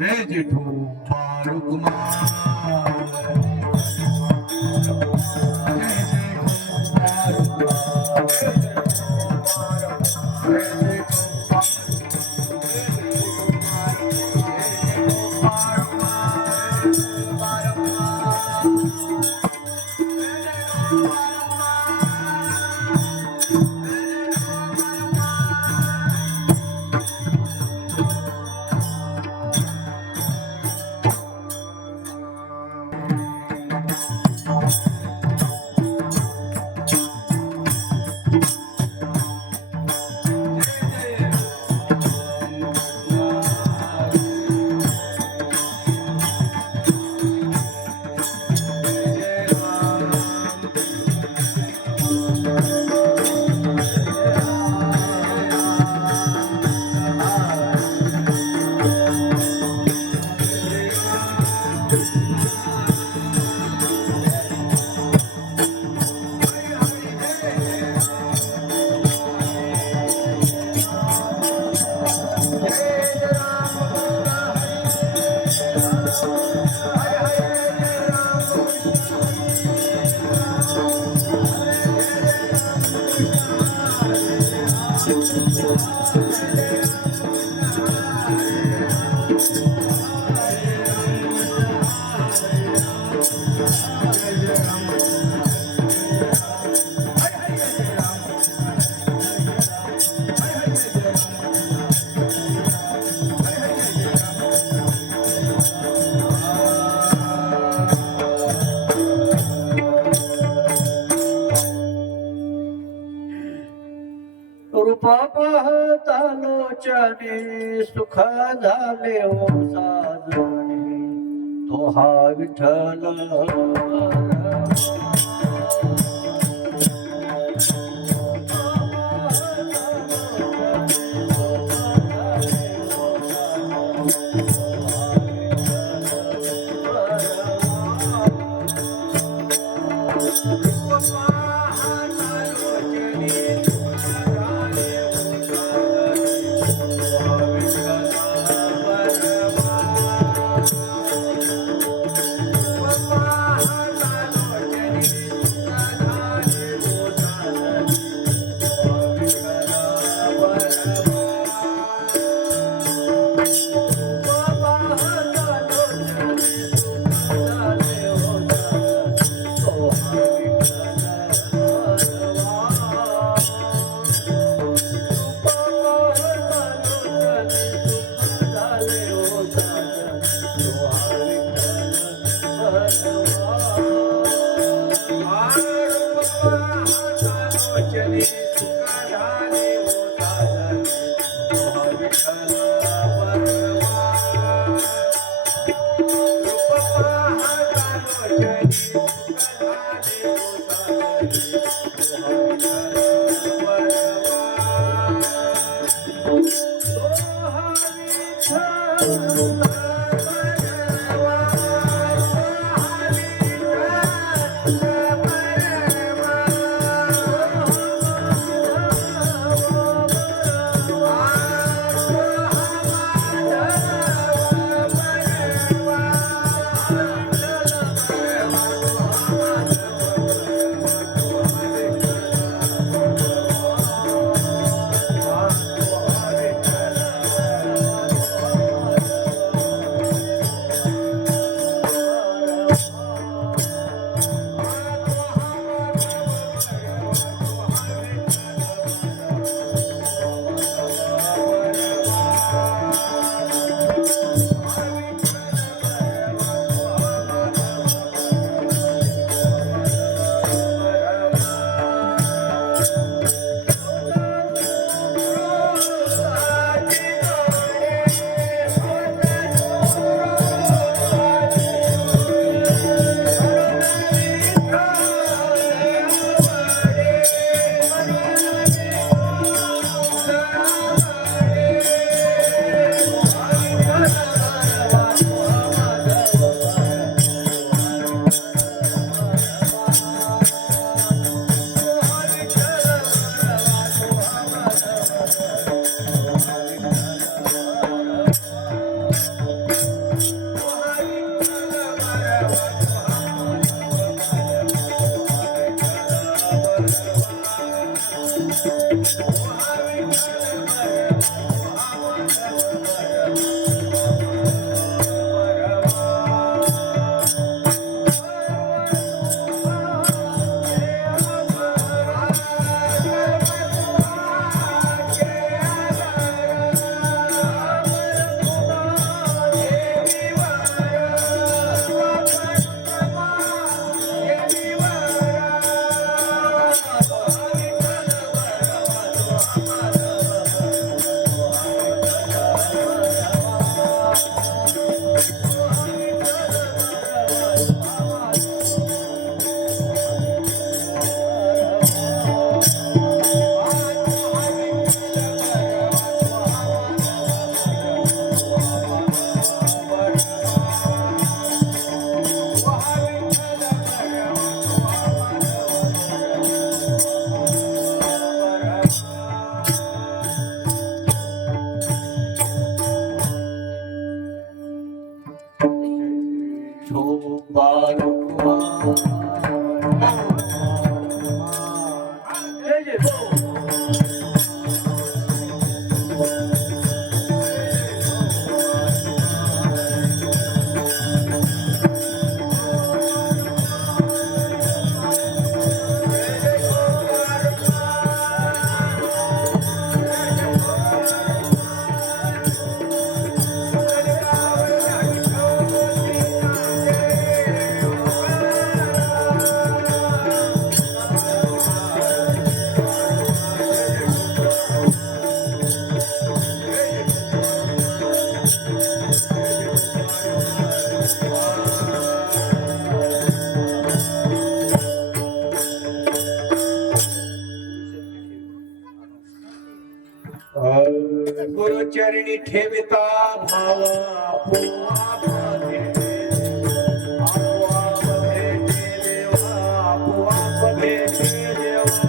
रे जेठू रूप पाहता लोचने सुख झाले ओ साजणे तो हा विठ्ठल जय जय गुरुचरणी ठेविता भाव आपोआप भेटे आपोआप भेटे देवा आपोआप भेटे देवा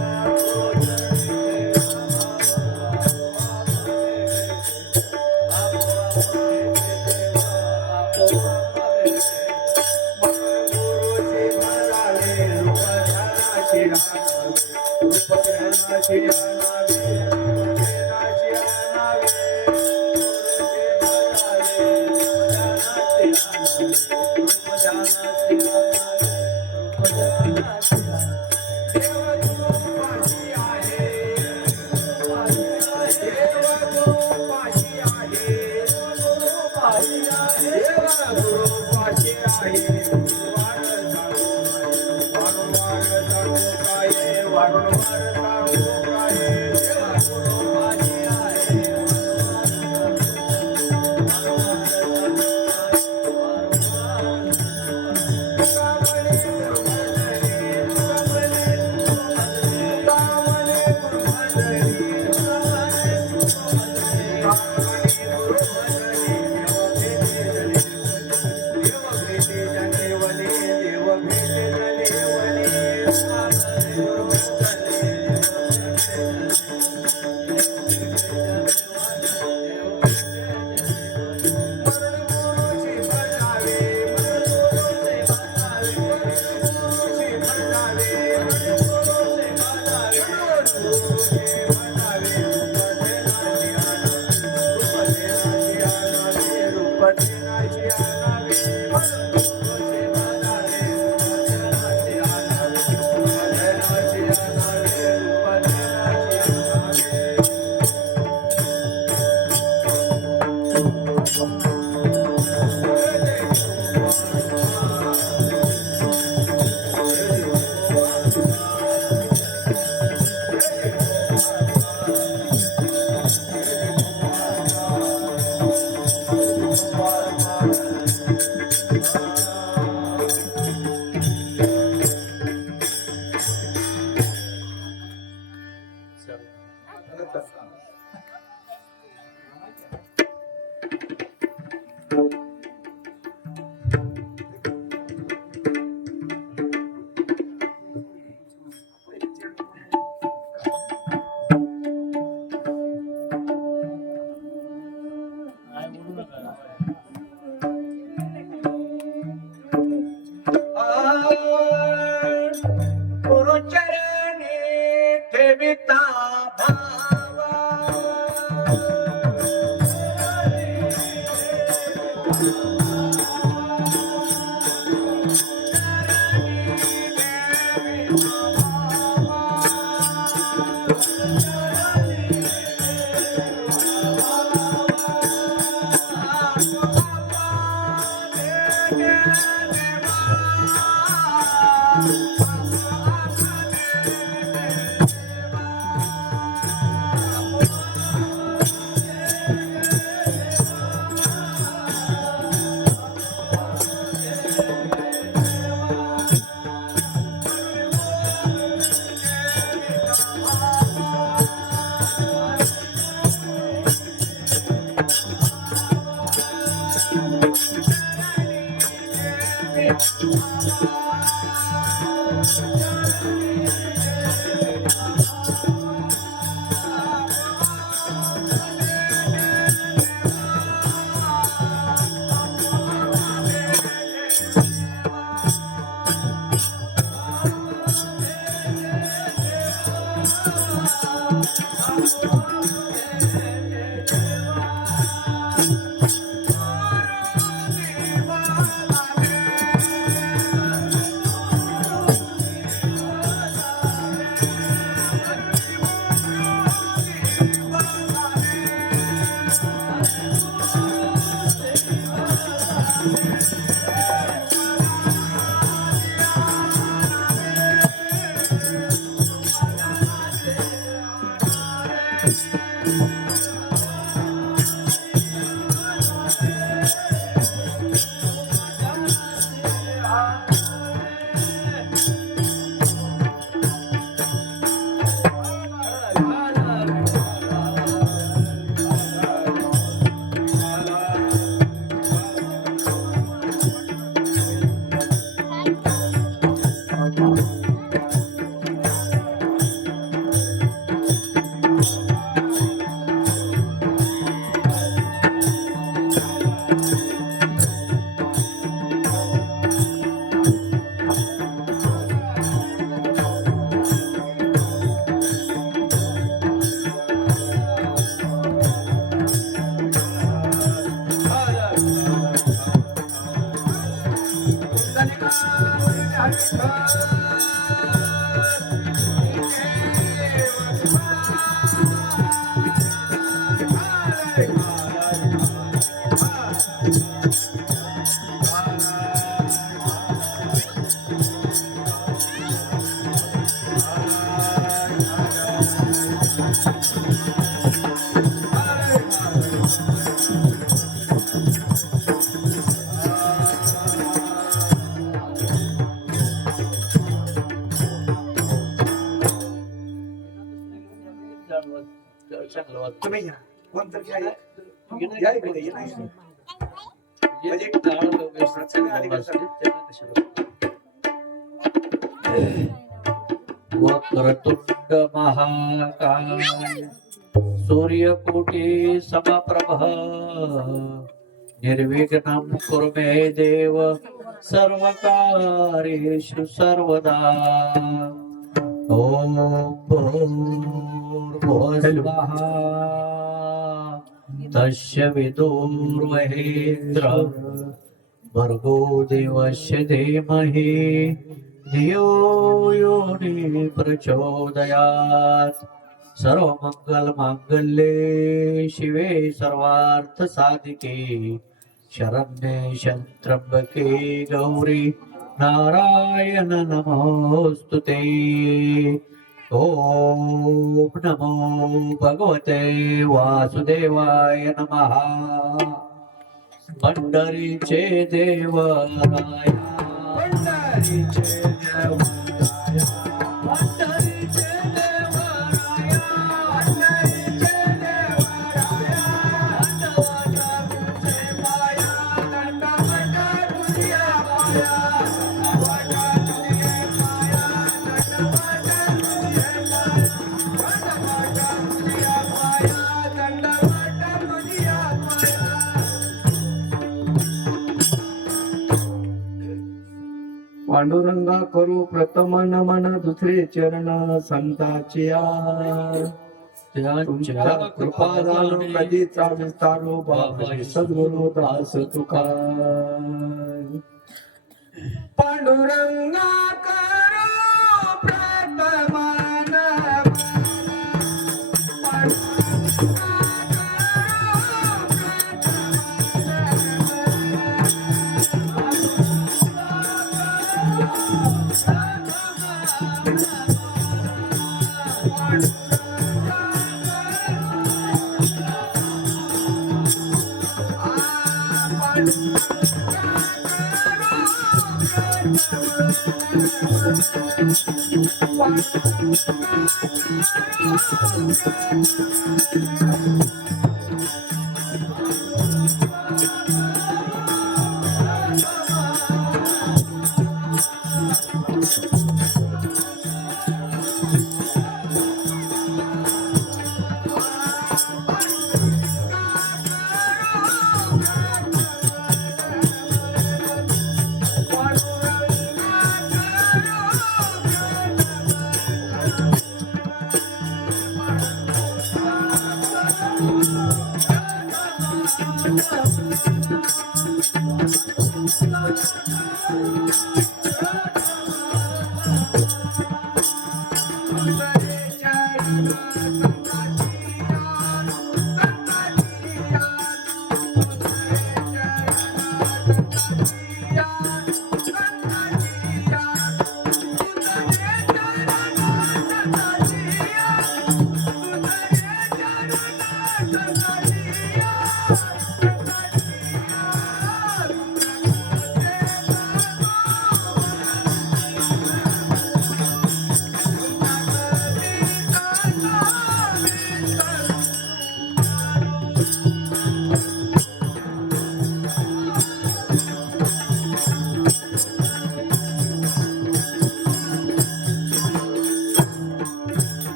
गुरुचरणी ठेविता भावा Thank you. तुम्ही घ्या कोणतं घ्या या इकडे या नाही. म्हणजे वक्रतुंड महाकाय सूर्यकोटि समप्रभ निर्विघ्नं कुरु मे देव सर्वकार्येषु सर्वदा. ओम भूर्भुवस्सुवः तस्य विदुर्वहेन्द्रः भर्गो देवस्य धीमहि धियो यो न प्रचोदयात्. सर्वमंगलमांगल्ये शिवे सर्वार्थसाधिके शरण्ये त्र्यंबके गौरी नारायण नमोस्तुते. ओम नमो भगवते वासुदेवाय नमः. पंढरीचे देवराया पंढरीचे देवराया पंढरीचे देवराया पंढरीचे देवराया दंडवत तुझे पाया दंडवत तुझे पाया दंडवत तुझे पाया दंडवत तुझे पाया दंडवत तुझे पाया. पांडुरंगा करू प्रथम नमन दुसरे चरण संताचिया. तुमच्या कृपा जाणू कधीचा विस्तारो बाबा सद्गुरु दास तुका. पांडुरंगा करू प्रथम नमन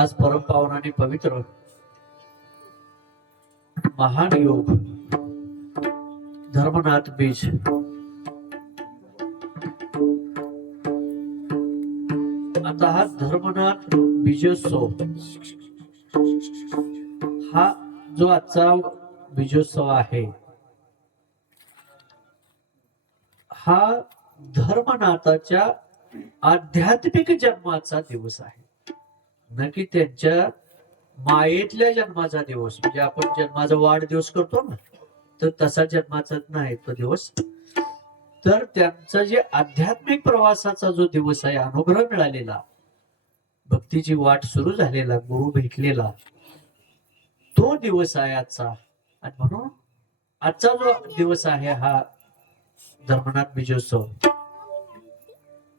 आज परमपावन आणि पवित्र महान योग धर्मनाथ बीज आता हा धर्मनाथ बीजोत्सव हा जो आजचा बीजोत्सव आहे हा धर्मनाथाच्या आध्यात्मिक जन्माचा दिवस आहे न की त्यांच्या मायेतल्या जन्माचा दिवस म्हणजे आपण जन्माचा वाढदिवस करतो ना तर तसा जन्माचा नाही तो दिवस तर त्यांचा जे आध्यात्मिक प्रवासाचा जो दिवस आहे अनुग्रह मिळालेला भक्तीची वाट सुरू झालेला गुरु भेटलेला तो दिवस आहे आजचा आणि म्हणून आजचा जो दिवस आहे हा धर्मनाथ बीजोत्सव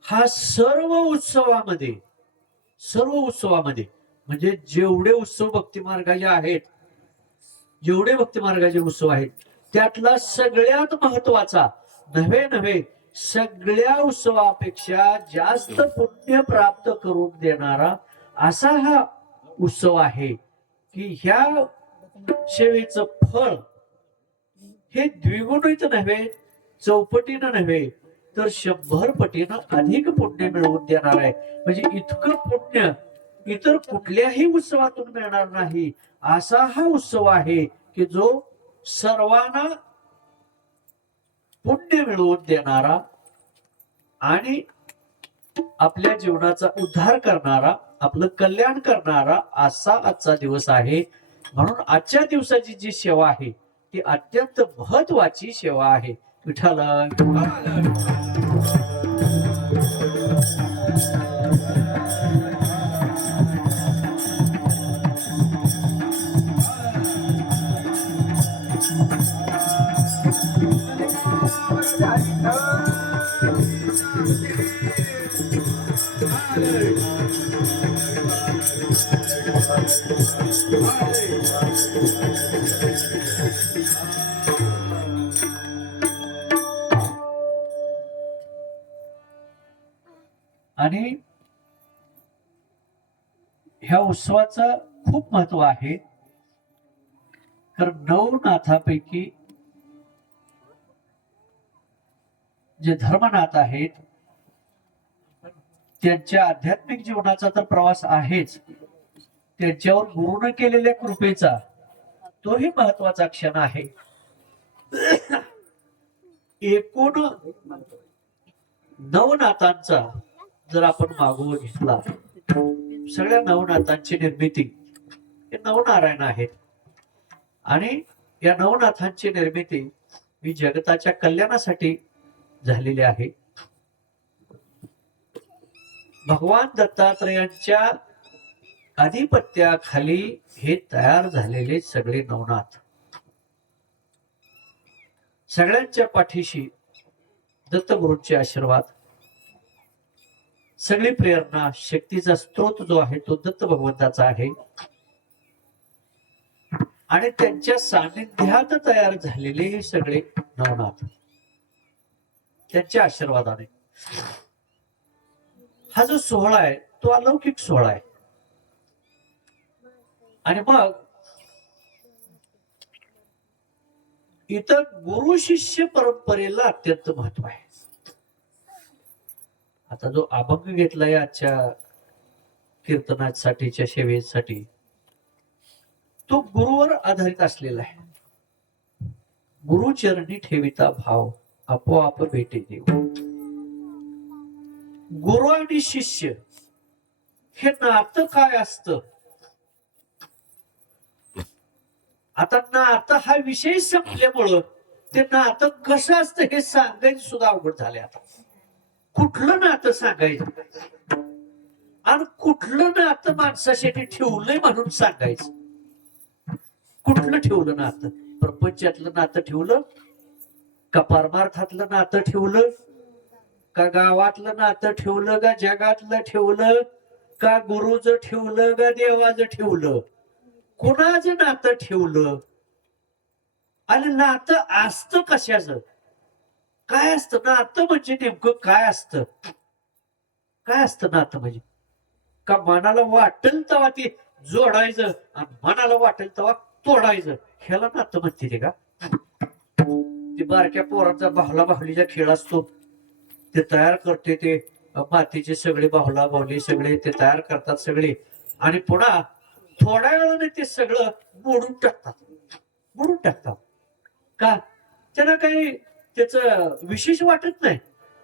हा सर्व उत्सवामध्ये म्हणजे जेवढे उत्सव भक्ती मार्गाचे आहेत जेवढे भक्ती मार्गाचे उत्सव आहेत त्यातला सगळ्यात महत्वाचा नव्हे सगळ्या उत्सवापेक्षा जास्त पुण्य प्राप्त करून देणारा असा हा उत्सव आहे की ह्या सेवेचं फळ हे द्विगुणित नव्हे चौपटीनं नव्हे तर 100 पटीनं अधिक पुण्य मिळवून देणार आहे म्हणजे इतकं पुण्य इतर कुठल्याही उत्सवातून मिळणार नाही असा हा उत्सव आहे की जो सर्वांना पुण्य मिळवून देणारा आणि आपल्या जीवनाचा उद्धार करणारा आपलं कल्याण करणारा असा आजचा दिवस आहे म्हणून आजच्या दिवसाची जी सेवा आहे ती अत्यंत महत्वाची सेवा आहे विठ्ठल आणि ह्या उत्सवाचं खूप महत्व आहे कारण 9 नाथापैकी जे धर्मनाथ आहेत त्यांच्या आध्यात्मिक जीवनाचा तर प्रवास आहेच त्यांच्यावर गुरुने केलेल्या कृपेचा तोही महत्वाचा क्षण आहे एकूण 9 नाथांचा जर आपण मागोवा घेतला सगळ्या 9 नाथांची निर्मिती हे 9 नारायण आहेत आणि या 9 नाथांची निर्मिती ही जगताच्या कल्याणासाठी झालेली आहे भगवान दत्तात्रेयांच्या आधिपत्याखाली हे तयार झालेले सगळे नवनाथ सगळ्यांच्या पाठीशी दत्तगुरूंचे आशीर्वाद सगळी प्रेरणा शक्तीचा स्रोत जो आहे तो दत्त भगवंताचा आहे आणि त्यांच्या सानिध्यात तयार झालेले हे सगळे नवनाथ त्यांच्या आशीर्वादाने हा जो सोहळा आहे तो अलौकिक सोहळा आहे आणि मग इथं गुरु शिष्य परंपरेला अत्यंत महत्व आहे आता जो अभंग घेतलाय आजच्या कीर्तनासाठीच्या सेवेसाठी तो गुरुवर आधारित असलेला आहे गुरुचरणी ठेविता भाव आपोआप भेटे देव गुरु आणि शिष्य हे नातं काय असतं आता नातं हा विषय संपल्यामुळं ते नातं कसं असतं हे सांगायचं सुद्धा अवघड झाले आता कुठलं नातं सांगायचं आणि कुठलं नातं माणसासाठी ठेवलंय म्हणून सांगायचं कुठलं ठेवलं नातं प्रपंचातलं नातं ठेवलं का परमार्थातलं नातं ठेवलं का गावातलं नातं ठेवलं का जगातलं ठेवलं का गुरुचं ठेवलं का देवाचं ठेवलं कुणाचं नातं ठेवलं आणि नातं असतं कशाचं काय असतं नातं म्हणजे नेमकं काय असतं नातं म्हणजे का मनाला वाटेल तेव्हा ते जोडायचं आणि मनाला वाटेल तेव्हा तोडायचं, ह्याला नातं म्हणते ते का? ते बारक्या पोरांचा बाहुला बाहुलीचा खेळ असतो, ते तयार करते ते मातीचे सगळे बाहुला बाहुली सगळे ते तयार करतात सगळे, आणि पुन्हा थोड्या वेळाने ते सगळं मोडून टाकतात का? त्यांना काही त्याच विशेष वाटत नाही,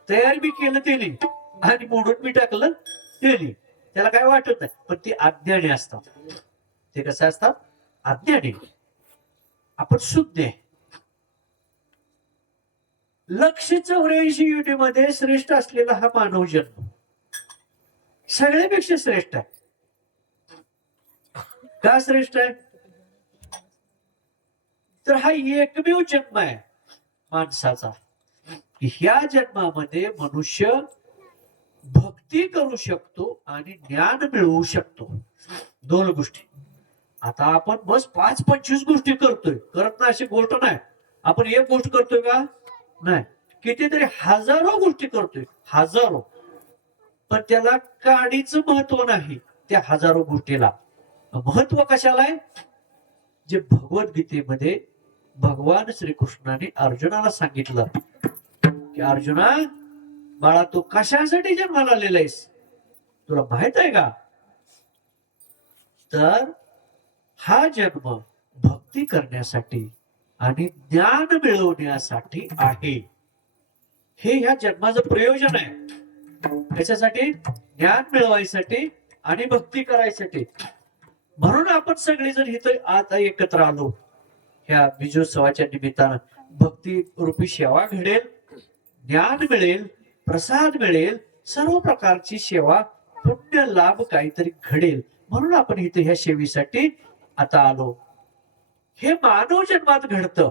तयार बी केलं त्याने आणि मोडून बी टाकलं त्याने, त्याला काय वाटत नाही. पण ते अज्ञानी असतात. ते कसं असतात? अज्ञानी. आपण शुद्ध आहे. 184 युनिमध्ये श्रेष्ठ असलेला हा मानव जन्म सगळ्यापेक्षा श्रेष्ठ आहे. का श्रेष्ठ आहे? तर हा एकमेव जन्म आहे माणसाचा, ह्या जन्मामध्ये मनुष्य भक्ती करू शकतो आणि ज्ञान मिळवू शकतो. 2 गोष्टी. आता आपण बस 5-25 गोष्टी करतोय, करत ना अशी गोष्ट नाही. आपण एक गोष्ट करतोय का? नाही. कितीतरी हजारो गोष्टी करतोय, हजारो. पण त्याला काडीचं महत्व नाही त्या हजारो गोष्टीला. महत्व कशाला आहे? जे भगवद्गीतेमध्ये भगवान श्रीकृष्णाने अर्जुनाला सांगितलं की अर्जुना बाळा, तू कशासाठी जन्माला आलेला आहेस तुला माहित आहे का? तर हा जन्म भक्ती करण्यासाठी आणि ज्ञान मिळवण्यासाठी आहे. हे ह्या जन्माचं प्रयोजन आहे. कशासाठी? ज्ञान मिळवायसाठी आणि भक्ती करायसाठी. म्हणून आपण सगळेजण इथं आता एकत्र आलो. ह्या बीजोत्सवाच्या निमित्तानं भक्ती रूपी सेवा घडेल, ज्ञान मिळेल, प्रसाद मिळेल, सर्व प्रकारची सेवा, पुण्य लाभ काहीतरी घडेल, म्हणून आपण इथे ह्या सेवेसाठी आता आलो. हे मानव जन्मात घडतं.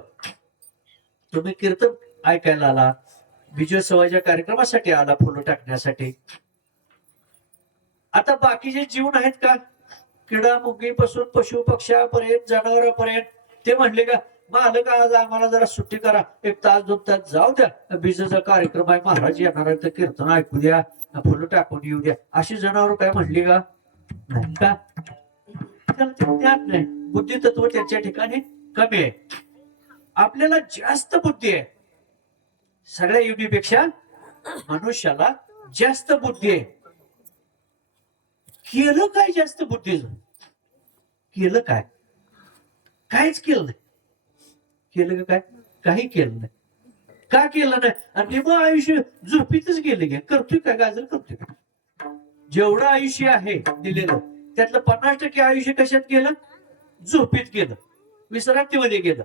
तुम्ही कीर्तन ऐकायला आला, बीजोत्सवाच्या कार्यक्रमासाठी आला, फुलं टाकण्यासाठी. आता बाकीचे जीवन आहेत का? किडा मुंगीपासून पशु पक्ष्यापर्यंत, जनावरांपर्यंत, ते म्हणले का मालक आज आम्हाला जरा सुट्टी करा, 1 तास 2 तास जाऊ द्या, बीजेचा कार्यक्रम आहे, महाराज येणार आहे, तर कीर्तन ऐकू द्या, फुलं टाकून येऊ द्या, अशी जनावर काय म्हणली का? नाही का? त्याला ते ज्ञान नाही, बुद्धी तत्व त्याच्या ठिकाणी कमी आहे. आपल्याला जास्त बुद्धी आहे. सगळ्या युनिपेक्षा मनुष्याला जास्त बुद्धी आहे. केलं काय जास्त बुद्धीचं? केलं काय? काहीच केलं नाही. केलं काय? काही केलं नाही. का केलं नाही? आणि मग आयुष्य झोपीतच गेले गे. करतोय काय? गाजर करतोय का? जेवढं आयुष्य आहे दिलेलं, त्यातलं 50% आयुष्य कशात गेलं? झोपीत गेलं, विश्रांतीमध्ये गेलं.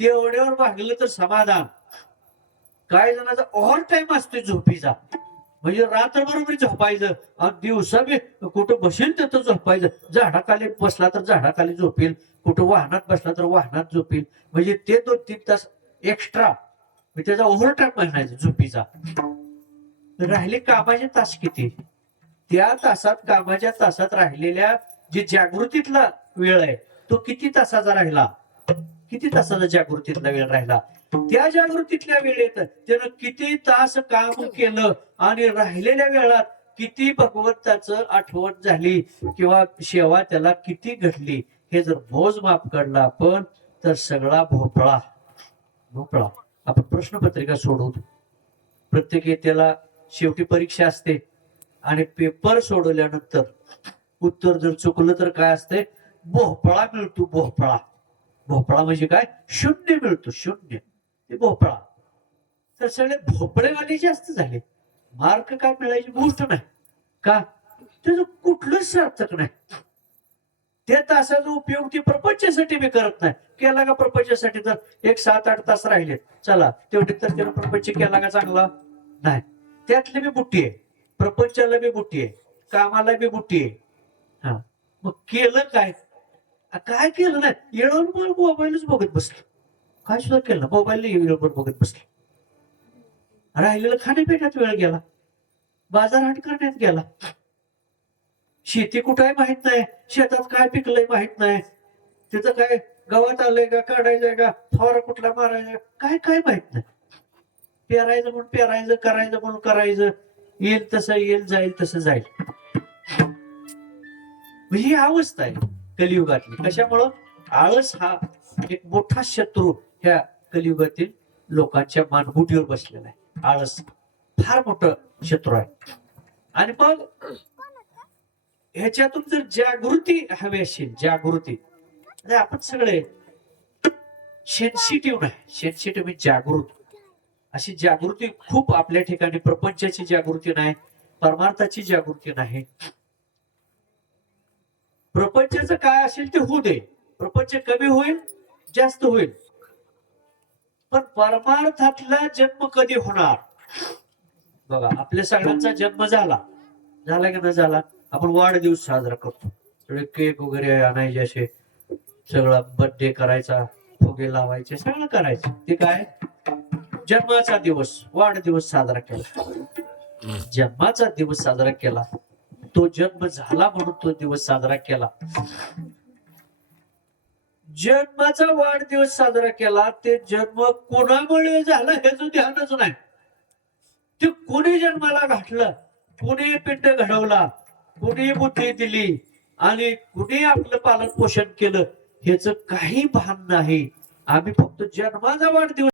तेवढ्यावर भागलं तर समाधान. काय जणांचा ओव्हर टाइम असतो झोपीचा, म्हणजे रात्रभर झोपायचं आणि दिवसा बी कुठं बसेल तर झोपायचं. झाडाखाली बसला तर झाडाखाली झोपेल, कुठं वाहनात बसला तर वाहनात झोपेल. म्हणजे ते 2-3 तास एक्स्ट्रा त्याचा ओव्हर टाइम म्हणायचं झोपीचा. राहिले कामाचे तास किती? त्या तासात, कामाच्या तासात राहिलेल्या जे जागृतीतला वेळ आहे तो किती तासाचा राहिला? किती तासाचा जागृतीतला वेळ राहिला? त्या जागृतीतल्या वेळेत त्यानं किती तास काम केलं आणि राहिलेल्या वेळात किती भगवंताचं आठवण झाली किंवा सेवा त्याला किती घडली, हे जर मोजमाप काढला आपण तर सगळा भोपळा. आपण प्रश्नपत्रिका सोडवू. प्रत्येक येत्याला शेवटी परीक्षा असते आणि पेपर सोडवल्यानंतर उत्तर जर चुकलं तर काय असते? भोपळा मिळतो. भोपळा म्हणजे काय? शून्य मिळतो, शून्य. ते भोपळा. तर सगळे भोपळेवाले जास्त झाले. मार्क काय मिळायची गोष्ट नाही का? त्याचं कुठलंच सार्थक नाही. त्या तासाचा उपयोग ती प्रपंचासाठी बी करत नाही. केला का प्रपंचासाठी? तर 7-8 तास राहिले, चला तेवढे तर त्याला प्रपंच केला का चांगला? नाही. त्यातली बी बुट्टी आहे, प्रपंचाला बी बुट्टी आहे, कामाला बी बुट्टी आहे. हा, मग केलं काय? काय केलं नाही? येळून मोबाईलच बघत बसलं. काय सुद्धा केलं ना? मोबाईल बघत बसलं. राहिलेलं खाण्यापिण्यात वेळ गेला, बाजारहाट करण्यात गेला. शेती कुठं आहे माहित नाही, शेतात काय पिकलंय माहित नाही, तिथं काय गवत आलंय का, काढायचंय का, फवारा कुठला मारायचा काय काय माहित नाही. पेरायचं म्हणून पेरायचं, करायचं म्हणून करायचं, येईल तसं येईल, जाईल तसं जाईल. ही अवस्था आहे कलियुगातली. कशामुळं आळस हा एक मोठा शत्रू ह्या कलियुगातील लोकांच्या मानगुटीवर बसलेला आहे. आळस फार मोठं शत्रू आहे. आणि मग ह्याच्यातून जर जागृती हवी असेल, जागृती म्हणजे आपण सगळे सेन्सिटिव्ह नाही, सेन्सिटिव्ह म्हणजे जागृत. अशी जागृती खूप आपल्या ठिकाणी, प्रपंचाची जागृती नाही, परमार्थाची जागृती नाही. प्रपंचाचं काय असेल ते होऊ दे, प्रपंच कमी होईल जास्त होईल, पण परमार्थातला जन्म कधी होणार? बघा, आपल्या सगळ्यांचा जन्म झाला की न झाला, आपण वाढदिवस साजरा करतो, सगळे केक वगैरे आणायचे, असे सगळा बर्थडे करायचा, फुगे लावायचे, सगळं करायचं. ते काय जन्माचा दिवस, वाढदिवस साजरा केला, जन्माचा दिवस साजरा केला, तो जन्म झाला म्हणून तो दिवस साजरा केला. जन्माचा वाढदिवस साजरा केला, ते जन्म कोणामुळे झाला ह्याचं ध्यानच नाही. ते कोणी जन्माला घातलं, कोणी पिंड घडवला, कोणी बुद्धी दिली आणि कुणी आपलं पालन पोषण केलं, ह्याच काही भान नाही. आम्ही फक्त जन्माचा वाढदिवस